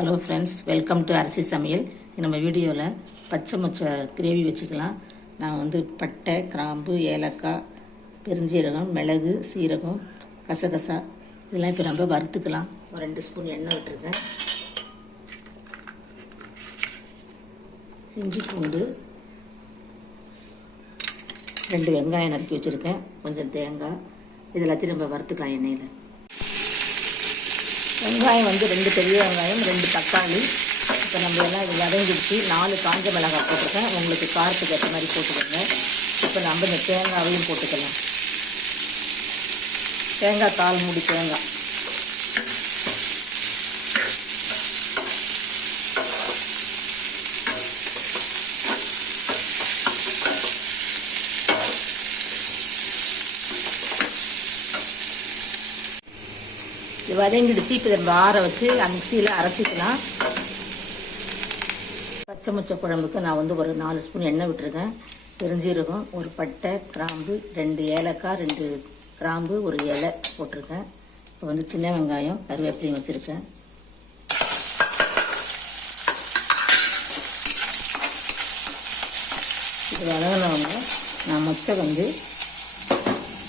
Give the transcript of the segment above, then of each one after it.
Hello friends welcome to அரிசி சமையல் நம்ம வீடியோவில் பச்சை மொச்சை கிரேவி வச்சுக்கலாம். நான் வந்து பட்டை கிராம்பு ஏலக்காய் பெருஞ்சீரகம் மிளகு சீரகம் கசகசா. இதெல்லாம் இப்போ நம்ம வறுத்துக்கலாம். ஒரு ரெண்டு ஸ்பூன் எண்ணெய் விட்டுருக்கேன். இஞ்சி பூண்டு. ரெண்டு வெங்காயம் நறுக்கி வச்சுருக்கேன். கொஞ்சம் தேங்காய். இது எல்லாத்தையும் நம்ம வறுத்துக்கலாம் எண்ணெயில். வெங்காயம் வந்து ரெண்டு பெரிய வெங்காயம் ரெண்டு தக்காளி. இப்போ நம்ம எல்லாம் இது வதங்கிடுச்சு. நாலு காஞ்ச மிளகாய் போட்டிருக்கேன். உங்களுக்கு காரத்துக்கு ஏற்ற மாதிரி போட்டுக்கோங்க. இப்போ நம்ம இந்த தேங்காவையும் போட்டுக்கலாம். தேங்காய் கால் மூடி தேங்காய். இது வதங்கிடுச்சு. இப்போ இதை ஆற வச்சு மிக்சியில் அரைச்சிக்கலாம். பச்சை முச்சை குழம்புக்கு நான் வந்து ஒரு நாலு ஸ்பூன் எண்ணெய் விட்டுருக்கேன். பெருஞ்சீரகம் ஒரு பட்டை கிராம்பு ரெண்டு ஏலக்காய் ரெண்டு கிராம்பு ஒரு இலை போட்டிருக்கேன். இப்போ வந்து சின்ன வெங்காயம் கருவேப்பிலையும் வச்சுருக்கேன். இது வதங்கினவங்க நான் மொச்சை வந்து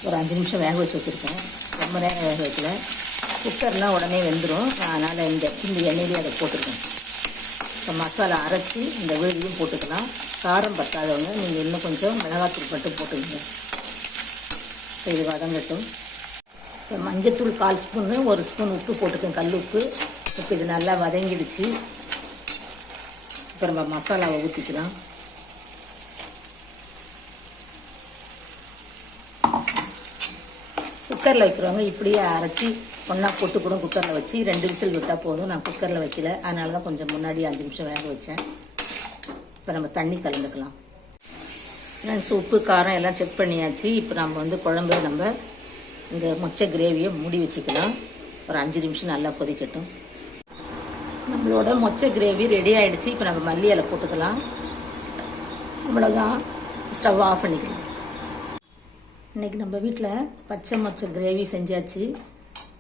ஒரு அஞ்சு நிமிஷம் வேக வச்சு வச்சுருக்கேன். ரொம்ப நேரம் வேக வைக்கல. குக்கர்னால் உடனே வெந்துடும் அதனால் இந்த இந்த எண்ணெயிலே அதை போட்டுக்கணும். இப்போ மசாலா அரைச்சி இந்த விழுதியும் போட்டுக்கலாம். காரம் பத்தாதவங்க நீங்கள் இன்னும் கொஞ்சம் மிளகாத்தூள் மட்டும் போட்டுக்கங்க. இப்போ இது வதங்கட்டும். இப்போ மஞ்சத்தூள் கால் ஸ்பூன்னு ஒரு ஸ்பூன் உப்பு போட்டுக்கேன் கல் உப்பு. இப்போ இது நல்லா வதங்கிடுச்சு. இப்போ நம்ம மசாலாவை ஊற்றிக்கலாம் குக்கரில் வைக்கிறவங்க இப்படியே அரைச்சி ஒன்றா போட்டு கூட குக்கரில் வச்சு ரெண்டு விசில் விட்டால் போதும். நான் குக்கரில் வைக்கல. அதனால தான் கொஞ்சம் முன்னாடி அஞ்சு நிமிஷம் வேக வச்சேன். இப்போ நம்ம தண்ணி கலந்துக்கலாம். ஃப்ரெண்ட்ஸ் உப்பு காரம் எல்லாம் செக் பண்ணியாச்சு. இப்போ நம்ம வந்து குழம்பு நம்ம இந்த மொச்சை கிரேவியை மூடி வச்சுக்கலாம். ஒரு அஞ்சு நிமிஷம் நல்லா கொதிக்கட்டும். நம்மளோட மொச்சை கிரேவி ரெடி ஆகிடுச்சு இப்போ நம்ம மல்லி இலை போட்டுக்கலாம். அவ்வளோதான் ஸ்டவ் ஆஃப் பண்ணிக்கலாம். இன்றைக்கி நம்ம வீட்டில் பச்சை மொச்சை கிரேவி செஞ்சாச்சு.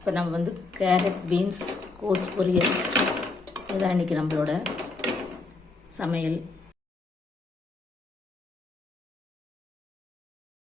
இப்போ நம்ம வந்து கேரட் பீன்ஸ் கோஸ் பொரியல். இதுதான் இன்றைக்கி நம்மளோட சமையல்.